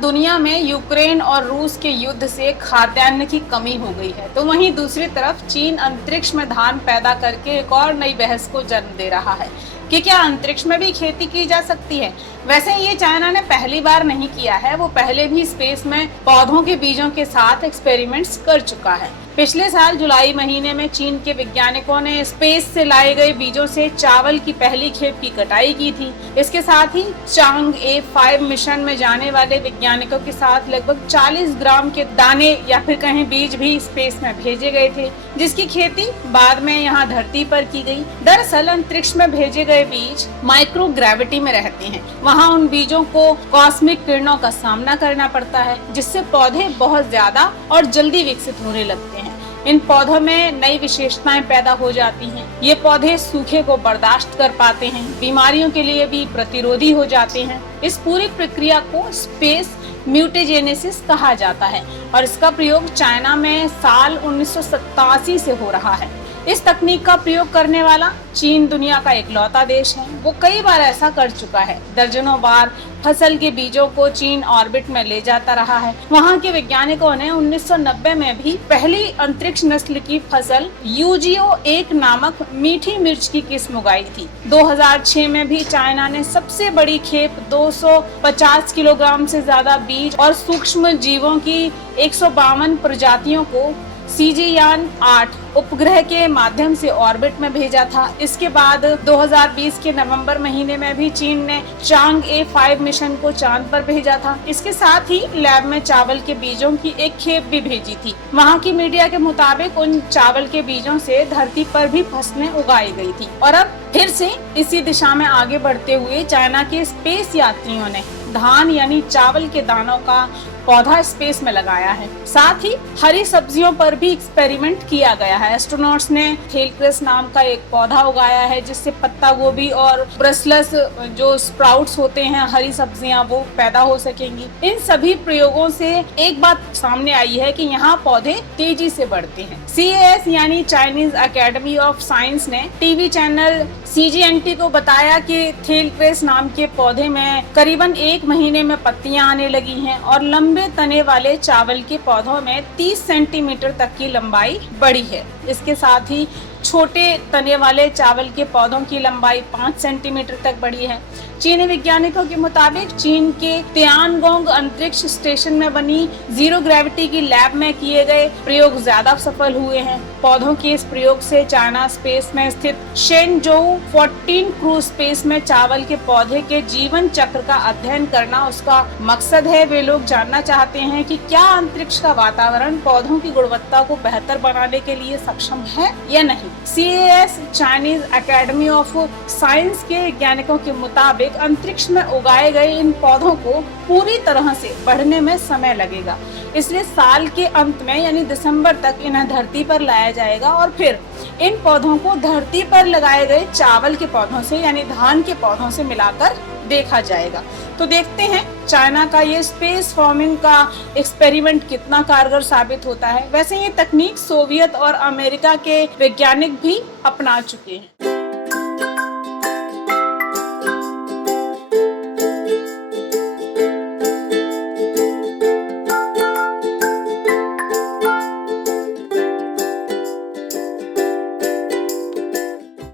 दुनिया में यूक्रेन और रूस के युद्ध से खाद्यान्न की कमी हो गई है, तो वहीं दूसरी तरफ चीन अंतरिक्ष में धान पैदा करके एक और नई बहस को जन्म दे रहा है कि क्या अंतरिक्ष में भी खेती की जा सकती है। वैसे ये चाइना ने पहली बार नहीं किया है, वो पहले भी स्पेस में पौधों के बीजों के साथ एक्सपेरिमेंट्स कर चुका है। पिछले साल जुलाई महीने में चीन के वैज्ञानिकों ने स्पेस से लाए गए बीजों से चावल की पहली खेप की कटाई की थी। इसके साथ ही चांगए 5 मिशन में जाने वाले वैज्ञानिकों के साथ लगभग 40 ग्राम के दाने या फिर कहें बीज भी स्पेस में भेजे गए थे, जिसकी खेती बाद में यहाँ धरती पर की गई। दरअसल अंतरिक्ष में भेजे गए बीज माइक्रोग्रेविटी में रहते हैं। वहाँ उन बीजों को कॉस्मिक किरणों का सामना करना पड़ता है, जिससे पौधे बहुत ज्यादा और जल्दी विकसित होने लगते हैं। इन पौधों में नई विशेषताएं पैदा हो जाती हैं। ये पौधे सूखे को बर्दाश्त कर पाते हैं, बीमारियों के लिए भी प्रतिरोधी हो जाते हैं। इस पूरी प्रक्रिया को स्पेस म्यूटेजेनेसिस कहा जाता है और इसका प्रयोग चाइना में साल 1987 से हो रहा है। इस तकनीक का प्रयोग करने वाला चीन दुनिया का इकलौता देश है। वो कई बार ऐसा कर चुका है। दर्जनों बार फसल के बीजों को चीन ऑर्बिट में ले जाता रहा है। वहाँ के वैज्ञानिकों ने 1990 में भी पहली अंतरिक्ष नस्ल की फसल यूजियो 1 नामक मीठी मिर्च की किस्म उगाई थी। 2006 में भी चाइना ने सबसे बड़ी खेप 250 किलोग्राम से ज्यादा बीज और सूक्ष्म जीवों की 152 प्रजातियों को सीजियान 8 उपग्रह के माध्यम से ऑर्बिट में भेजा था। इसके बाद 2020 के नवंबर महीने में भी चीन ने चांगए 5 मिशन को चांद पर भेजा था। इसके साथ ही लैब में चावल के बीजों की एक खेप भी भेजी थी। वहां की मीडिया के मुताबिक उन चावल के बीजों से धरती पर भी फसलें उगाई गई थी। और अब फिर से इसी दिशा में आगे बढ़ते हुए चाइना के स्पेस यात्रियों ने धान यानी चावल के दानों का पौधा स्पेस में लगाया है। साथ ही हरी सब्जियों पर भी एक्सपेरिमेंट किया गया है। एस्ट्रोनॉट्स ने थेलक्रेस नाम का एक पौधा उगाया है, जिससे पत्ता गोभी और ब्रसलस जो स्प्राउट्स होते हैं, हरी सब्जियां, वो पैदा हो सकेंगी। इन सभी प्रयोगों से एक बात सामने आई है कि यहाँ पौधे तेजी से बढ़ते हैं। CAS यानी चाइनीज अकेडमी ऑफ साइंस ने टीवी चैनल CGNT को बताया कि थेलक्रेस नाम के पौधे में करीबन 1 महीने में पत्तियां आने लगी हैं और लंबे तने वाले चावल के पौधों में 30 सेंटीमीटर तक की लंबाई बढ़ी है। इसके साथ ही छोटे तने वाले चावल के पौधों की लंबाई 5 सेंटीमीटर तक बढ़ी है। चीनी वैज्ञानिकों के मुताबिक चीन के तियानगोंग अंतरिक्ष स्टेशन में बनी जीरो ग्रेविटी की लैब में किए गए प्रयोग ज्यादा सफल हुए हैं। पौधों के इस प्रयोग से चाइना स्पेस में स्थित शेनजोउ 14 क्रू स्पेस में चावल के पौधे के जीवन चक्र का अध्ययन करना उसका मकसद है। वे लोग जानना चाहते हैं कि क्या अंतरिक्ष का वातावरण पौधों की गुणवत्ता को बेहतर बनाने के लिए सक्षम है या नहीं। CAS Chinese academy of science के वैज्ञानिकों के मुताबिक अंतरिक्ष में उगाए गए इन पौधों को पूरी तरह से बढ़ने में समय लगेगा, इसलिए साल के अंत में यानी दिसंबर तक इन्हें धरती पर लाया जाएगा और फिर इन पौधों को धरती पर लगाए गए चावल के पौधों से यानी धान के पौधों से मिलाकर देखा जाएगा। तो देखते हैं चाइना का ये स्पेस फार्मिंग का एक्सपेरिमेंट कितना कारगर साबित होता है। वैसे ये तकनीक सोवियत और अमेरिका के वैज्ञानिक भी अपना चुके हैं।